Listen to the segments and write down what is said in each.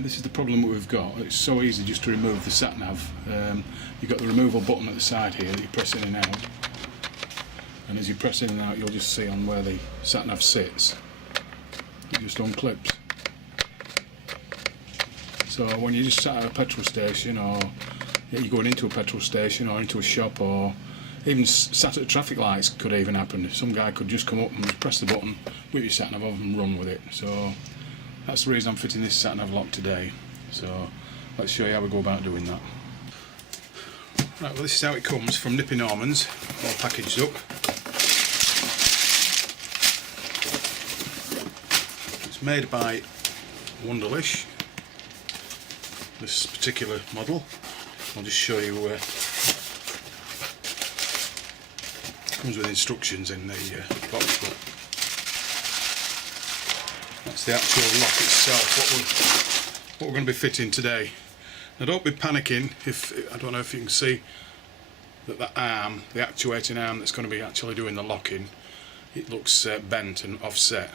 This is the problem that we've got. It's so easy just to remove the sat nav. You've got the removal button at the side here that you press in and out, and as you press in and out you'll just see on where the sat nav sits, it just unclips. So when you just sat at a petrol station, or you're going into a petrol station or into a shop, or even sat at traffic lights, could even happen. Some guy could just come up and just press the button, whip your sat nav off and run with it. So that's the reason I'm fitting this sat nav lock today. So let's show you how we go about doing that. Right, well, this is how it comes from Nippy Norman's, all packaged up. It's made by Wunderlich, this particular model. I'll just show you where. Comes with instructions in the box, but that's the actual lock itself, what we're going to be fitting today. Now don't be panicking if, I don't know if you can see that the arm, the actuating arm that's going to be actually doing the locking, it looks bent and offset.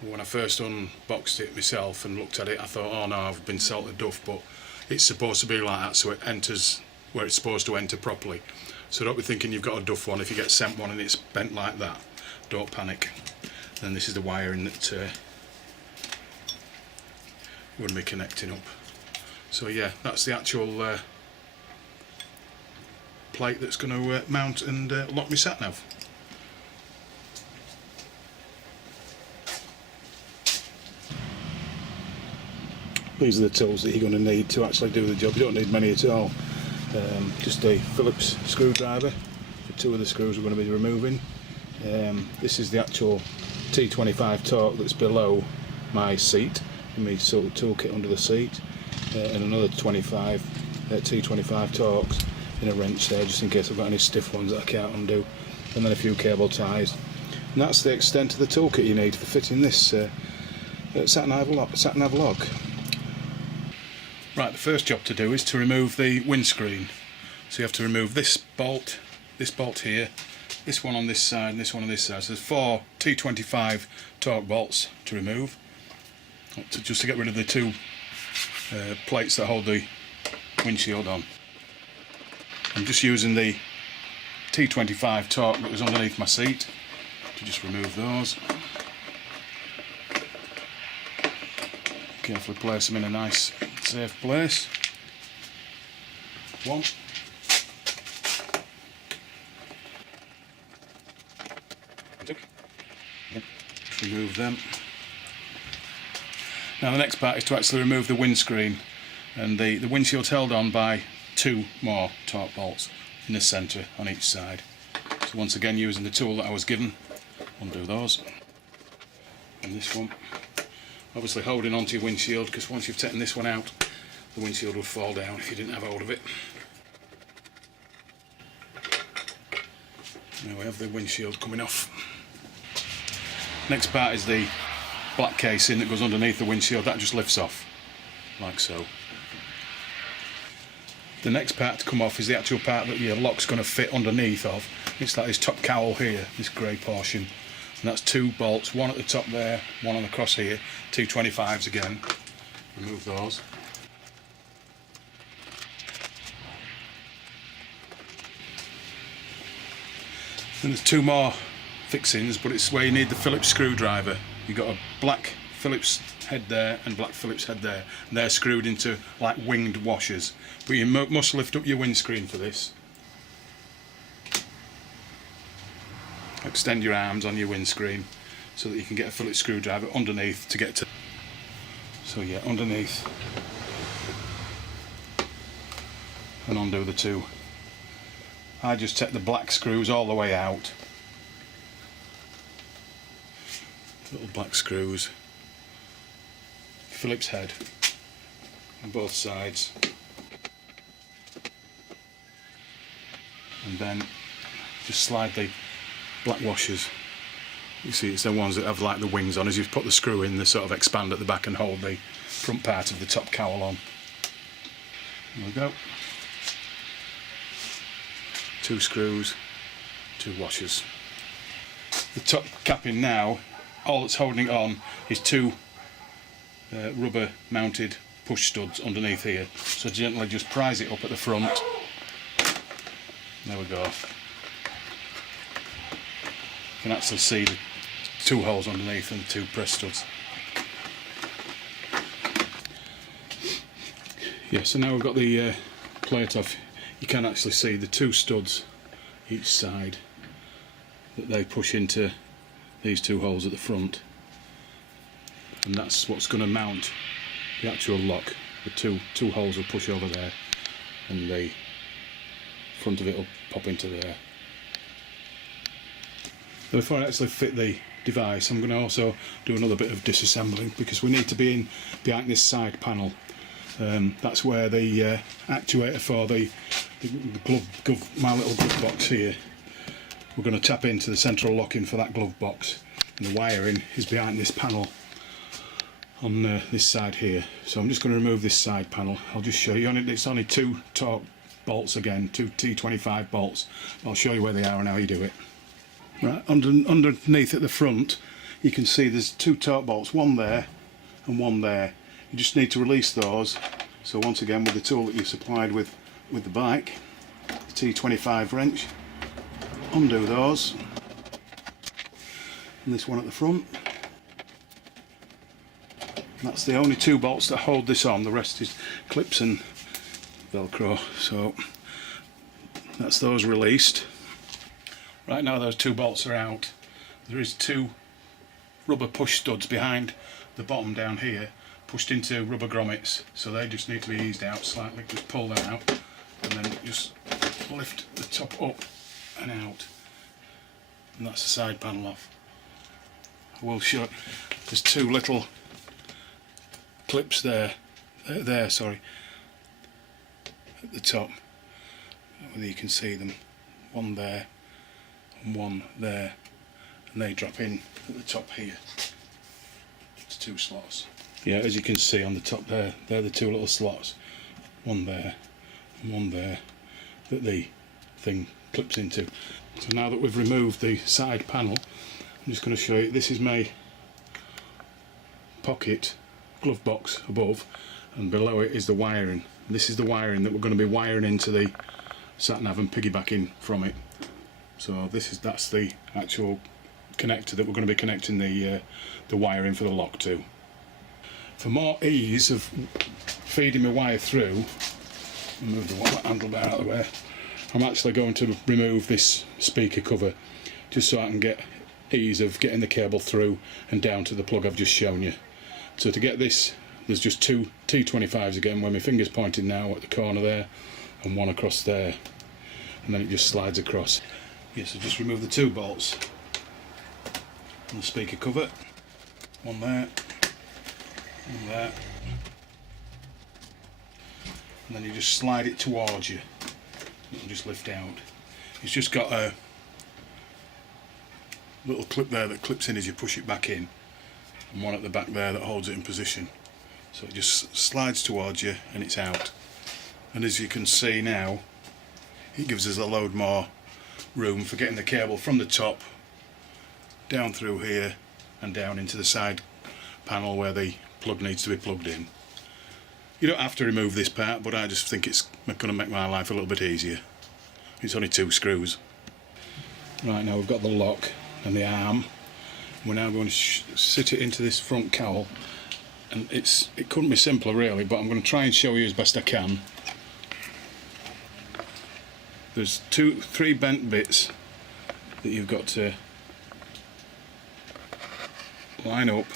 When I first unboxed it myself and looked at it, I thought, oh no, I've been sold a duff, but it's supposed to be like that, so it enters where it's supposed to enter properly. So don't be thinking you've got a duff one if you get sent one and it's bent like that. Don't panic. Then this is the wiring that we're going to be connecting up. So yeah, that's the actual plate that's going to mount and lock my sat nav. These are the tools that you're going to need to actually do the job. You don't need many at all. Just a Phillips screwdriver for two of the screws we're going to be removing. This is the actual T25 torque that's below my seat, in my sort of toolkit under the seat, and another T25 torques in a wrench there, just in case I've got any stiff ones that I can't undo, and then a few cable ties. And that's the extent of the toolkit you need for fitting this sat nav lock. Right, the first job to do is to remove the windscreen. So you have to remove this bolt here, this one on this side, and this one on this side. So there's 4 T25 torque bolts to remove, just to get rid of the two plates that hold the windshield on. I'm just using the T25 torque that was underneath my seat to just remove those. Carefully place them in a nice safe place. One. Two. Remove them. Now the next part is to actually remove the windscreen, and the windshield's held on by 2 more torque bolts in the centre on each side. So once again, using the tool that I was given, undo those. And this one. Obviously holding onto your windshield, because once you've taken this one out, the windshield would fall down if you didn't have hold of it. Now we have the windshield coming off. Next part is the black casing that goes underneath the windshield. That just lifts off, like so. The next part to come off is the actual part that your lock's going to fit underneath of. It's like this top cowl here, this grey portion. And that's 2 bolts, one at the top there, one on the cross here, 225s again. Remove those. Then there's 2 more fixings, but it's where you need the Phillips screwdriver. You've got a black Phillips head there and black Phillips head there, and they're screwed into like winged washers. But you must lift up your windscreen for this. Extend your arms on your windscreen so that you can get a Phillips screwdriver underneath to get to. So yeah, underneath, and undo the 2. I just take the black screws all the way out. Little black screws. Phillips head on both sides. And then just slide the black washers. You see, it's the ones that have like the wings on. As you put the screw in, they sort of expand at the back and hold the front part of the top cowl on. There we go. 2 screws, 2 washers. The top capping now, all that's holding it on is 2 rubber mounted push studs underneath here, so gently just prise it up at the front. There we go. You can actually see the 2 holes underneath and the 2 press studs. Yeah, so now we've got the plate off. You can actually see the 2 studs each side that they push into these 2 holes at the front, and that's what's going to mount the actual lock. The two holes will push over there, and the front of it will pop into there. Now, before I actually fit the device, I'm going to also do another bit of disassembling, because we need to be behind this side panel. That's where the actuator for the my little glove box here. We're going to tap into the central locking for that glove box, and the wiring is behind this panel on this side here. So I'm just going to remove this side panel. I'll just show you. It's only 2 torque bolts again, 2 T25 bolts. I'll show you where they are and how you do it. Right, underneath at the front, you can see there's 2 torque bolts, one there and one there. You just need to release those. So once again, with the tool that you supplied with the bike, the T25 wrench, undo those, and this one at the front. And that's the only 2 bolts that hold this on. The rest is clips and Velcro. So that's those released. Right now those 2 bolts are out. There is 2 rubber push studs behind the bottom down here, pushed into rubber grommets, so they just need to be eased out slightly. Just pull them out and then just lift the top up and out, and that's the side panel off. I will show, there's 2 little clips there, sorry, at the top, whether you can see them, one there and one there, and they drop in at the top here. It's 2 slots. Yeah, as you can see on the top there, they're the 2 little slots, one there and one there, that the thing clips into. So now that we've removed the side panel, I'm just going to show you, this is my pocket glove box above, and below it is the wiring. This is the wiring that we're going to be wiring into the sat-nav and piggybacking from it. So that's the actual connector that we're going to be connecting the wiring for the lock to. For more ease of feeding my wire through, I'll move the handlebar out of the way. I'm actually going to remove this speaker cover, just so I can get ease of getting the cable through and down to the plug I've just shown you. So to get this, there's just 2 T25s again, where my finger's pointing now at the corner there, and one across there, and then it just slides across. Yeah, so just remove the 2 bolts on the speaker cover, one there, one there, and then you just slide it towards you. It'll just lift out. It's just got a little clip there that clips in as you push it back in, and one at the back there that holds it in position. So it just slides towards you and it's out. And as you can see now, it gives us a load more room for getting the cable from the top down through here and down into the side panel where the plug needs to be plugged in. You don't have to remove this part, but I just think it's going to make my life a little bit easier. It's only 2 screws. Right, now we've got the lock and the arm. We're now going to sit it into this front cowl, and it couldn't be simpler really, but I'm going to try and show you as best I can. There's 3 bent bits that you've got to line up.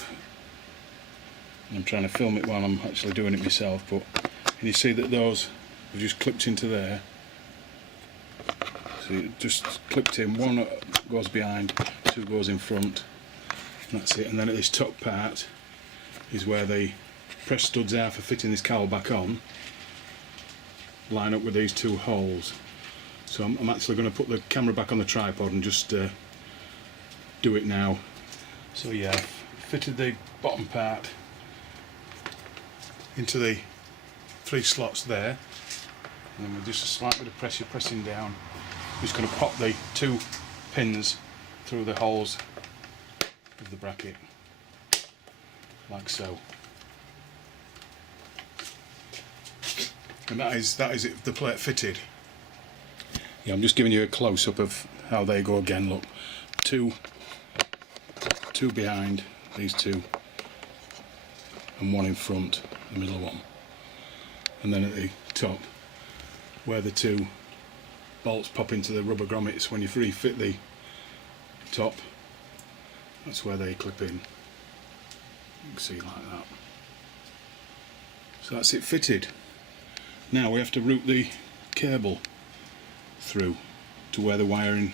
I'm trying to film it while I'm actually doing it myself, but you see that those have just clipped into there. So it just clipped in, 1 goes behind, 2 goes in front, and that's it. And then at this top part is where the press studs are for fitting this cowl back on, line up with these 2 holes. So I'm actually going to put the camera back on the tripod and just do it now. So yeah, I've fitted the bottom part into the 3 slots there, and then with just a slight bit of pressure pressing down, I'm just going to pop the 2 pins through the holes of the bracket, like so. And that is it, the plate fitted. Yeah, I'm just giving you a close-up of how they go again. Look, two behind, these two, and one in front, the middle one. And then at the top, where the two bolts pop into the rubber grommets when you refit the top, that's where they clip in. You can see like that. So that's it fitted. Now we have to route the cable through to where the wiring,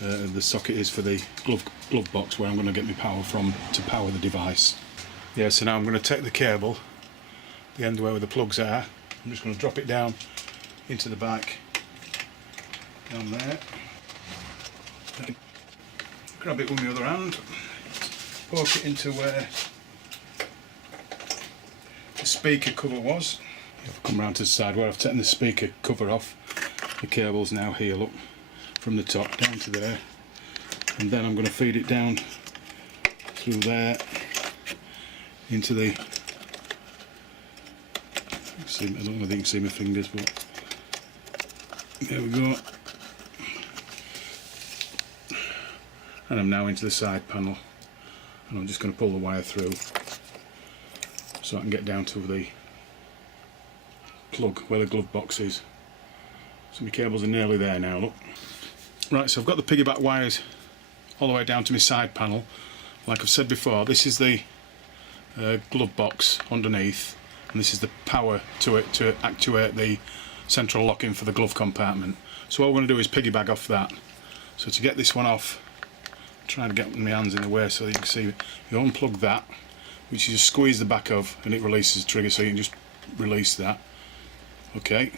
the socket is for the glove box, where I'm going to get my power from to power the device. Yeah, so now I'm going to take the cable, the end where the plugs are, I'm just going to drop it down into the bike, down there, grab it with my other hand, poke it into where the speaker cover was. I've come round to the side where I've taken the speaker cover off. The cable's now here, look, from the top down to there, and then I'm going to feed it down through there into the, I don't know if you can see my fingers, but there we go. And I'm now into the side panel, and I'm just going to pull the wire through so I can get down to the plug where the glove box is. So my cables are nearly there now, look. Right, so I've got the piggyback wires all the way down to my side panel. Like I've said before, this is the glove box underneath, and this is the power to it to actuate the central locking for the glove compartment. So what we're going to do is piggyback off that. So to get this one off, I'm trying to get my hands in the way so that you can see, you unplug that, which you just squeeze the back of and it releases the trigger, so you can just release that. Okay,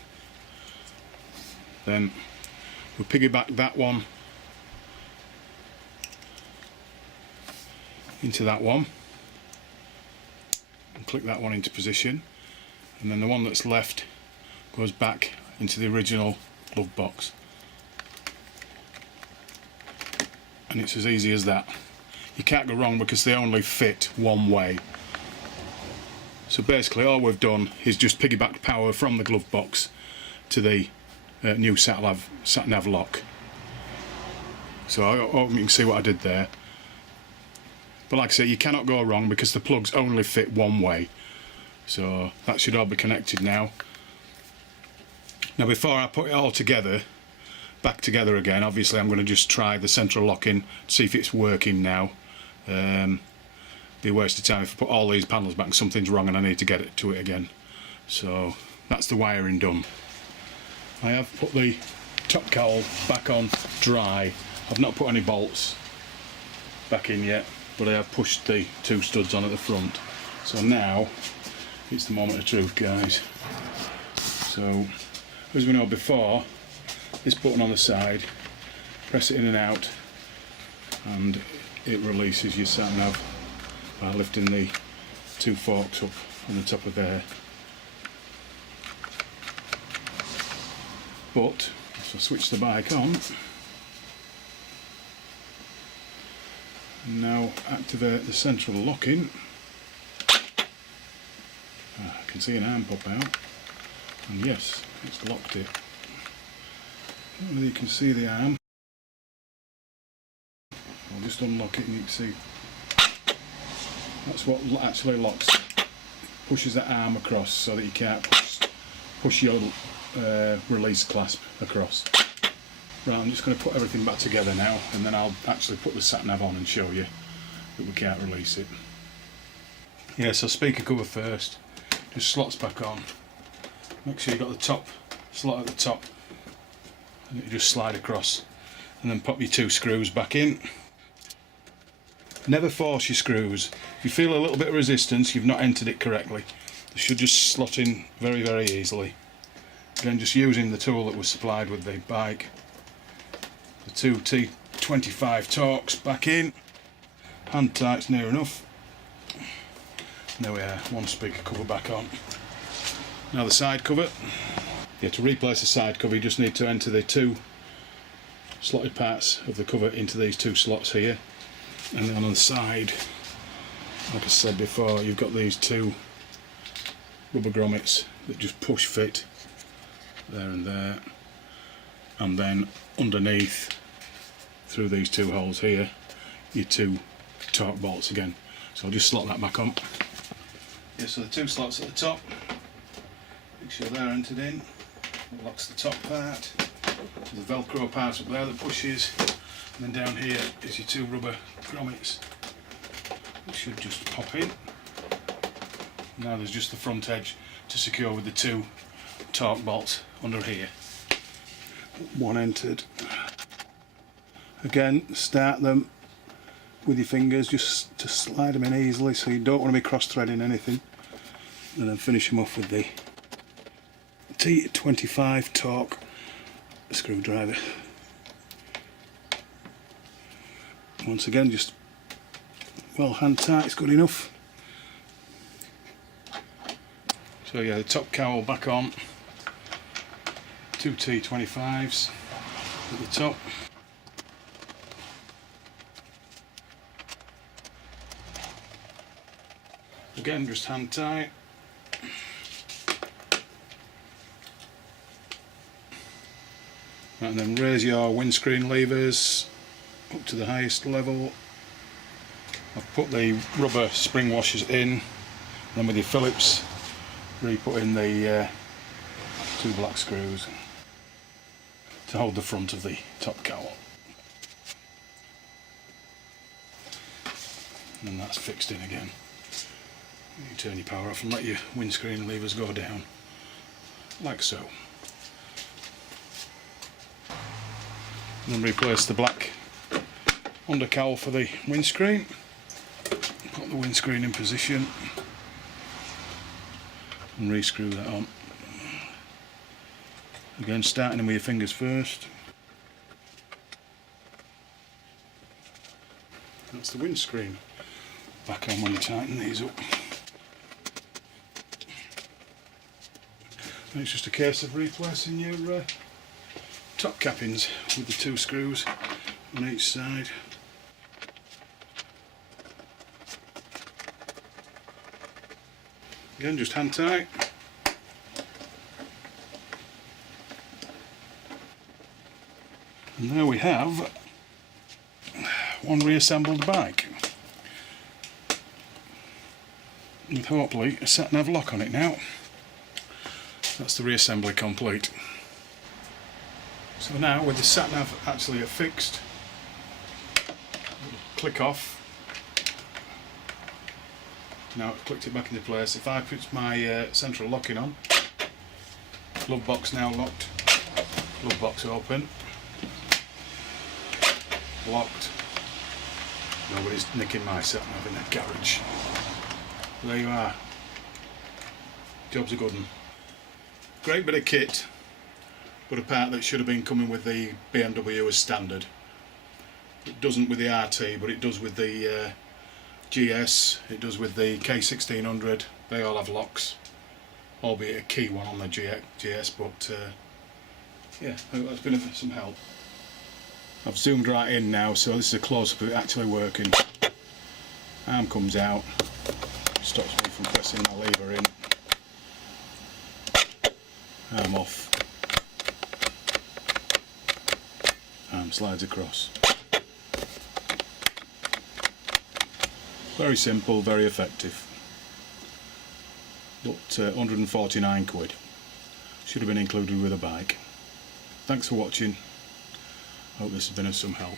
then we'll piggyback that one into that one and click that one into position, and then the one that's left goes back into the original glove box, and it's as easy as that. You can't go wrong because they only fit one way. So basically all we've done is just piggyback power from the glove box to the new sat-nav lock. So I hope you can see what I did there. But like I say, you cannot go wrong because the plugs only fit one way. So that should all be connected now. Now before I put it all together, back together again, obviously I'm going to just try the central locking, see if it's working now. Be a waste of time if I put all these panels back and something's wrong and I need to get it to it again. So that's the wiring done. I have put the top cowl back on dry. I've not put any bolts back in yet, but I have pushed the two studs on at the front. So now it's the moment of truth, guys. So as we know before, this button on the side, press it in and out and it releases your sat nav by lifting the two forks up on the top of there. But if I switch the bike on and now activate the central locking, I can see an arm pop out, and yes, it's locked it. I don't know whether you can see the arm. I'll just unlock it and you can see that's what actually locks it. Pushes that arm across so that you can't push your release clasp across. Right, I'm just going to put everything back together now, and then I'll actually put the sat nav on and show you that we can't release it. Yeah, so speaker cover first, just slots back on. Make sure you've got the top slot at the top, and you just slide across, and then pop your two screws back in. Never force your screws. If you feel a little bit of resistance, you've not entered it correctly. They should just slot in very, very easily. Again, just using the tool that was supplied with the bike. The two T25 Torx back in. Hand tight's near enough. And there we are, one speaker cover back on. Now the side cover. Yeah, to replace the side cover you just need to enter the two slotted parts of the cover into these two slots here. And then on the side, like I said before, you've got these two rubber grommets that just push fit there and there, and then underneath through these two holes here your two torque bolts again. So I'll just slot that back on. Yeah, so the two slots at the top, make sure they're entered in. It locks the top part. There's the velcro part up there that pushes, and then down here is your two rubber grommets. It should just pop in. Now there's just the front edge to secure with the two torque bolts under here. One entered. Again, start them with your fingers just to slide them in easily, so you don't want to be cross threading anything, and then finish them off with the T25 torque screwdriver. Once again, just well hand tight is good enough. So yeah, the top cowl back on, two T25s at the top. Again, just hand tight. Right, and then raise your windscreen levers up to the highest level. I've put the rubber spring washers in, then with your Phillips re-put in the two black screws to hold the front of the top cowl. And that's fixed in again. You turn your power off and let your windscreen levers go down, like so. And then replace the black under cowl for the windscreen. Put the windscreen in position and re-screw that on. Again, starting with your fingers first. That's the windscreen back on when you tighten these up. And it's just a case of replacing your top cappings with the two screws on each side. Again, just hand tight. And there we have one reassembled bike with hopefully a sat-nav lock on it now. That's the reassembly complete. So now with the sat-nav actually affixed, click off. Now I've clicked it back into place. If I put my central locking on, glove box now locked, glove box open, locked. Nobody's nicking my sat-nav in the garage. There you are. Job's a good one. Great bit of kit, but a part that should have been coming with the BMW as standard. It doesn't with the RT, but it does with the GS, it does with the K1600. They all have locks, albeit a key one on the GS, but yeah, I hope that's been of some help. I've zoomed right in now, so this is a close-up of it actually working. Arm comes out, stops me from pressing my lever in. Arm off. Arm slides across. Very simple, very effective. But 149 quid. Should have been included with a bike. Thanks for watching. Hope this has been of some help.